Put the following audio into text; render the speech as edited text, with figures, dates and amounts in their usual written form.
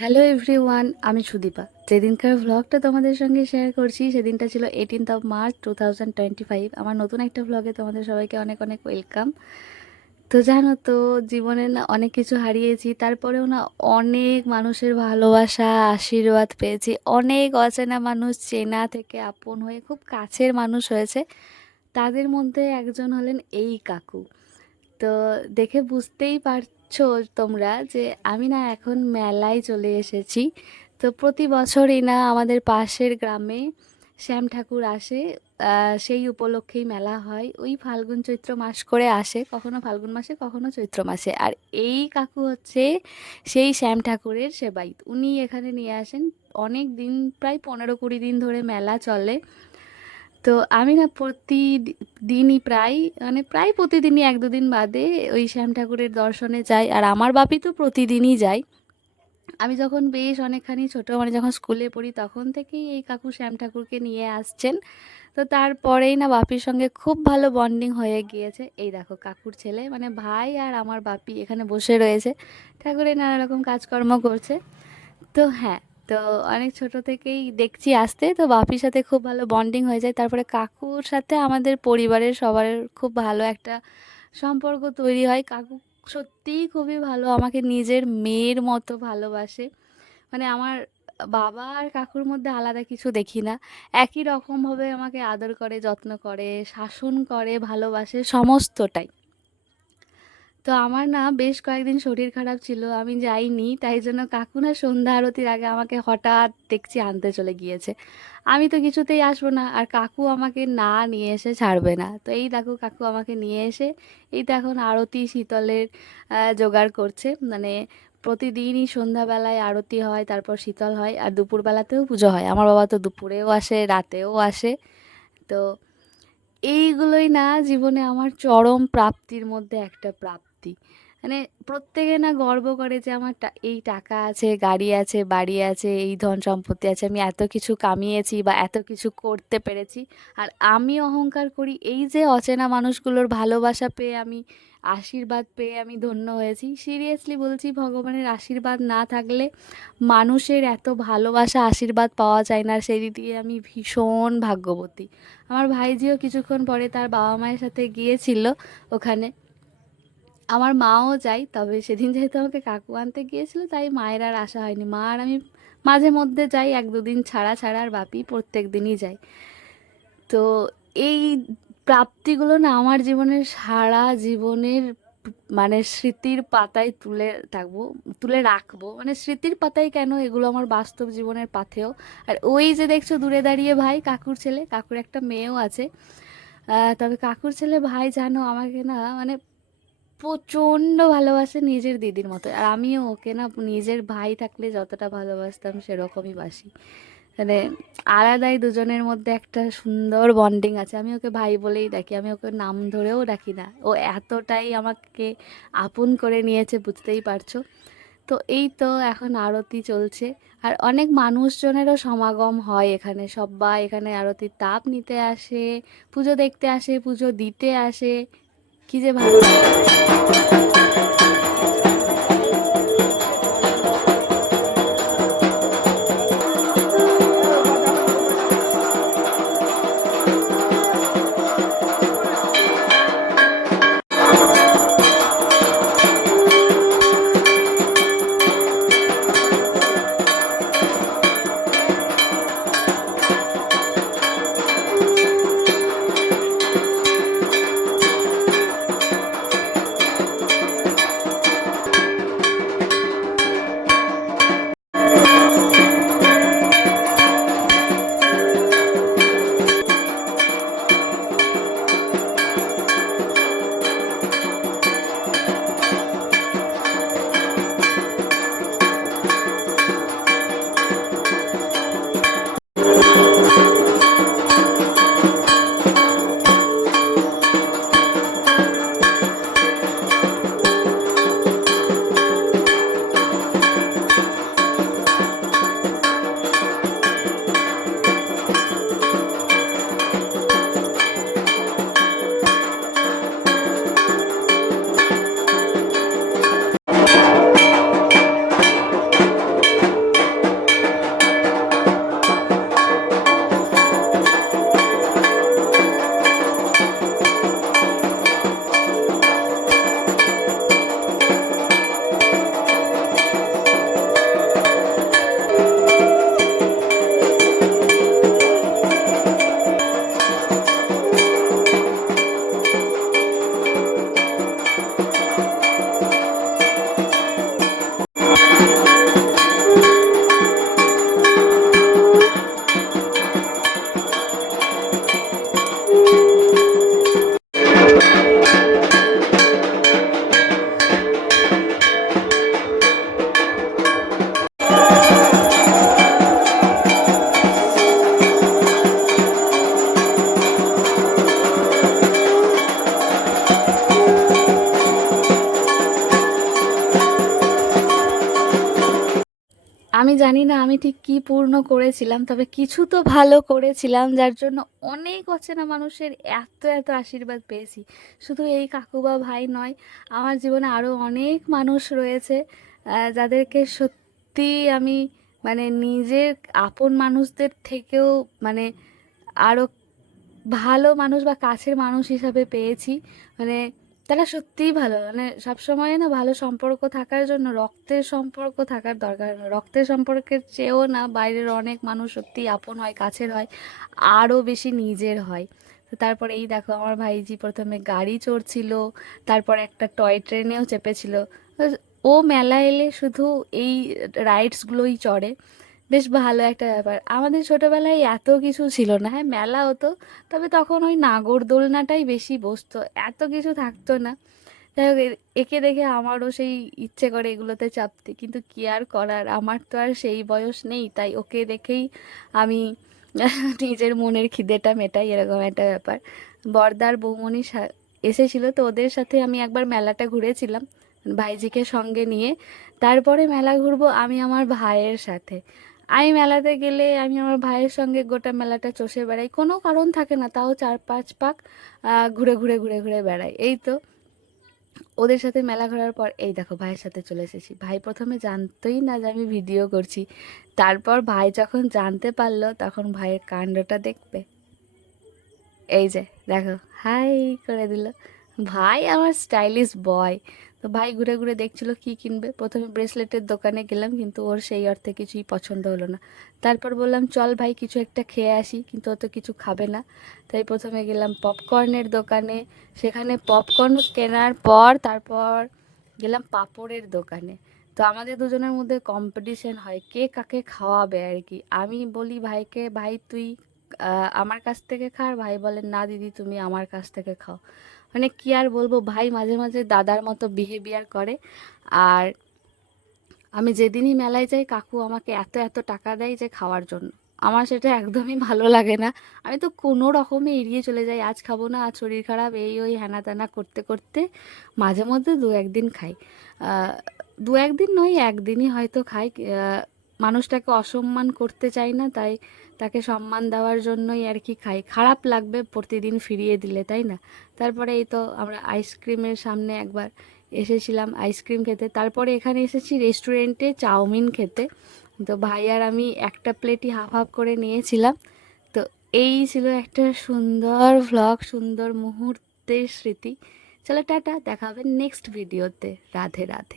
Hello everyone, আমি সুদীপা। যেদিনকার ভ্লগটা তোমাদের সঙ্গে শেয়ার করছি সেদিনটা ছিল 18 মার্চ 2025। আমার নতুন একটা ভ্লগে তোমাদের সবাইকে অনেক অনেক ওয়েলকাম। তো জানো তো, জীবনে না অনেক কিছু হারিয়েছি, তারপরেও না অনেক মানুষের ভালোবাসা আশীর্বাদ পেয়েছি। অনেক অচেনা মানুষ চেনা থেকে আপন হয়ে খুব কাছের মানুষ হয়েছে। তাদের মধ্যে একজন হলেন এই কাকু। তো দেখে বুঝতেই পারছো তোমরা যে আমি না এখন মেলায় চলে এসেছি। তো প্রতি বছরই না আমাদের পাশের গ্রামে শ্যাম ঠাকুর আসে। সেই উপলক্ষেই মেলা হয়। ওই ফাল্গুন চৈত্র মাস করে আসে, কখনো ফাল্গুন মাসে কখনো চৈত্র মাসে। আর এই কাকু হচ্ছে সেই শ্যাম ঠাকুরের সেবায়িত। উনি এখানে নিয়ে আসেন অনেক দিন, প্রায় 15-20 দিন ধরে মেলা চলে। তো আমি না প্রতিদিনই প্রায় প্রতিদিনই 1-2 দিন বাদে ওই শ্যাম ঠাকুরের দর্শনে যাই। আর আমার বাপি তো প্রতিদিনই যায়। আমি যখন বেশ অনেকখানি ছোট, মানে যখন স্কুলে পড়ি, তখন থেকেই এই কাকু শ্যাম ঠাকুরকে নিয়ে আসছেন। তো তারপরেই না বাপির সঙ্গে খুব ভালো বন্ডিং হয়ে গিয়েছে। এই দেখো কাকুর ছেলে, মানে ভাই আর আমার বাপি এখানে বসে রয়েছে, ঠাকুরের নানা রকম কাজকর্ম করছে। তো হ্যাঁ, তো অনেক ছোট থেকেই দেখছি আসতে, তো বাপির সাথে খুব ভালো বন্ডিং হয়ে যায়। তারপরে কাকুর সাথে আমাদের পরিবারের সবার খুব ভালো একটা সম্পর্ক তৈরি হয়। কাকু সত্যিই খুবই ভালো, আমাকে নিজের মেয়ের মতো ভালোবাসে। মানে আমার বাবা আর কাকুর মধ্যে আলাদা কিছু দেখি না। একই রকমভাবে আমাকে আদর করে, যত্ন করে, শাসন করে, ভালোবাসে সমস্তটাই। তো আমার না বেশ কয়েকদিন শরীর খারাপ ছিল, আমি যাইনি। তাই জন্য কাকু না সন্ধ্যা আরতির আগে আমাকে হঠাৎ দেখছি আনতে চলে গিয়েছে। আমি তো কিছুতেই আসবো না, আর কাকু আমাকে না নিয়ে এসে ছাড়বে না। তো এই দেখো কাকু আমাকে নিয়ে এসে এই তো এখন আরতি শীতলের জোগাড় করছে। মানে প্রতিদিনই সন্ধ্যাবেলায় আরতি হয়, তারপর শীতল হয়, আর দুপুরবেলাতেও পুজো হয়। আমার বাবা তো দুপুরেও আসে, রাতেও আসে। তো এইগুলোই না জীবনে আমার চরম প্রাপ্তির মধ্যে একটা প্রাপ্তি। মানে প্রত্যেকে না গর্ব করে যে আমার এই টাকা আছে, গাড়ি আছে, বাড়ি আছে, এই ধন সম্পত্তি আছে, আমি এত কিছু কামিয়েছি বা এত কিছু করতে পেরেছি। আর আমি অহংকার করি এই যে অচেনা মানুষগুলোর ভালোবাসা পেয়ে আমি, আশীর্বাদ পেয়ে আমি ধন্য হয়েছি। সিরিয়াসলি বলছি, ভগবানের আশীর্বাদ না থাকলে মানুষের এত ভালোবাসা আশীর্বাদ পাওয়া যায় না। সেই দিক দিয়ে আমি ভীষণ ভাগ্যবতী। আমার ভাইঝিও কিছুক্ষণ পরে তার বাবা মায়ের সাথে গিয়েছিল ওখানে। আমার মাও যায়, তবে সেদিন যেহেতু আমাকে কাকু আনতে গিয়েছিল তাই মায়ের আর আসা হয়নি। মা আর আমি মাঝে মধ্যে যাই, 1-2 দিন ছাড়া ছাড়া, আর বাপি প্রত্যেক দিনই যায়। তো এই প্রাপ্তিগুলো না আমার জীবনের সারা জীবনের মানে স্মৃতির পাতায় তুলে রাখবো। মানে স্মৃতির পাতায় কেন, এগুলো আমার বাস্তব জীবনের পাথেও। আর ওই যে দেখছো দূরে দাঁড়িয়ে ভাই, কাকুর ছেলে, কাকুর একটা মেয়েও আছে। তবে কাকুর ছেলে ভাই জানো আমাকে না, মানে প্রচণ্ড ভালোবাসে নিজের দিদির মতো। আর আমিও ওকে না নিজের ভাই থাকলে যতটা ভালোবাসতাম সেরকমই বাসি। মানে আলাদাই দুজনের মধ্যে একটা সুন্দর বন্ডিং আছে। আমি ওকে ভাই বলেই ডাকি, আমি ওকে নাম ধরেও ডাকি না। ও এতটাই আমাকে আপন করে নিয়েছে, বুঝতেই পারছো। তো এই তো এখন আরতি চলছে, আর অনেক মানুষজনেরও সমাগম হয় এখানে। সবাই এখানে আরতির তাপ নিতে আসে, পুজো দেখতে আসে, পুজো দিতে আসে। কি যে ভালো লাগে। আমি জানি না আমি ঠিক কি পূর্ণ করেছিলাম, তবে কিছু তো ভালো করেছিলাম যার জন্য অনেক অচেনা মানুষের এত এত আশীর্বাদ পেয়েছি। শুধু এই কাকু বা ভাই নয়, আমার জীবনে আরও অনেক মানুষ রয়েছে যাদেরকে সত্যি আমি মানে নিজের আপন মানুষদের থেকেও মানে আরও ভালো মানুষ বা কাছের মানুষ হিসাবে পেয়েছি। মানে তারা সত্যিই ভালো, মানে সবসময় না ভালো সম্পর্ক থাকার জন্য রক্তের সম্পর্ক থাকার দরকার না, রক্তের সম্পর্কের চেয়েও না বাইরের অনেক মানুষ সত্যিই আপন হয়, কাছের হয়, আরও বেশি নিজের হয়। তো তারপরে এই দেখো আমার ভাইজি প্রথমে গাড়ি চড়ছিল, তারপর একটা টয় ট্রেনেও চেপেছিল। ও মেলা এলে শুধু এই রাইডসগুলোই চড়ে। বেশ ভালো একটা ব্যাপার। আমাদের ছোটবেলায় এত কিছু ছিল না, হ্যাঁ মেলা হতো, তবে তখন ওই নাগরদোলনাটাই বেশি বসতো, এত কিছু থাকতো না। যাই হোক একে দেখে আমারও সেই ইচ্ছে করে এগুলোতে চাপতে, কিন্তু কি আর করার, আমার তো আর সেই বয়স নেই, তাই ওকে দেখেই আমি নিজের মনের খিদেটা মেটাই, এরকম একটা ব্যাপার। বর্দার বৌমনি এসেছিল, তো ওদের সাথে আমি একবার মেলাটা ঘুরেছিলাম ভাইজিকে সঙ্গে নিয়ে। তারপরে মেলা ঘুরবো আমি আমার ভাইয়ের সাথে। আমি মেলাতে গেলে আমি আমার ভাইয়ের সঙ্গে গোটা মেলাটা চষে বেড়াই, কোনো কারণ থাকে না, তাও 4-5 পাক ঘুরে ঘুরে ঘুরে ঘুরে বেড়াই। এই তো ওদের সাথে মেলা ঘোরার পর এই দেখো ভাইয়ের সাথে চলে এসেছি। ভাই প্রথমে জানতোই না যে আমি ভিডিও করছি, তারপর ভাই যখন জানতে পারলো তখন ভাইয়ের কাণ্ডটা দেখবে। এই যে দেখো হাই করে দিল। ভাই আমার স্টাইলিশ বয়। তো ভাই ঘুরে ঘুরে দেখছিল কি কিনবে। প্রথমে ব্রেসলেটের দোকানে গেলাম, কিন্তু ওর সেই অর্থে কিছুই পছন্দ হলো না। তারপর বললাম চল ভাই কিছু একটা খেয়ে আসি, কিন্তু ও তো কিছু খাবে না। তাই প্রথমে গেলাম পপকর্নের দোকানে, সেখানে পপকর্ন কেনার পর তারপর গেলাম পাঁপড়ের দোকানে। তো আমাদের দুজনের মধ্যে কম্পিটিশন হয় কে কাকে খাওয়াবে আর কি। আমি বলি ভাইকে, ভাই তুই আমার কাছ থেকে খা, আর ভাই বলেন না দিদি তুমি আমার কাছ থেকে খাও। মানে কি আর বলবো, ভাই মাঝে মাঝে দাদার মতো বিহেভিয়ার করে। আর আমি যেদিনই মেলায় যাই কাকু আমাকে এত এত টাকা দেয় যে খাওয়ার জন্য, আমার সেটা একদমই ভালো লাগে না। আমি তো কোনো রকমে এড়িয়ে চলে যাই, আজ খাবো না, আজ শরীর খারাপ, এই ওই হ্যানা ত্যানা করতে করতে মাঝে মধ্যে 2-1 দিন খাই। আহ, 2-1 দিন নয়, একদিনই হয়তো খাই। মানুষটাকে অসম্মান করতে চাই না, তাই তাকে সম্মান দেওয়ার জন্যই আর কি খাই। খারাপ লাগবে প্রতিদিন ফিরিয়ে দিলে, তাই না? তারপরে এই তো আমরা আইসক্রিমের সামনে একবার এসেছিলাম আইসক্রিম খেতে, তারপরে এখানে এসেছি রেস্টুরেন্টে চাউমিন খেতে। তো ভাই আর আমি একটা প্লেটই হাফ হাফ করে নিয়েছিলাম। তো এই ছিল একটা সুন্দর ভ্লগ, সুন্দর মুহূর্তের স্মৃতি। চলো টাটা, দেখা হবে নেক্সট ভিডিওতে। রাধে রাধে।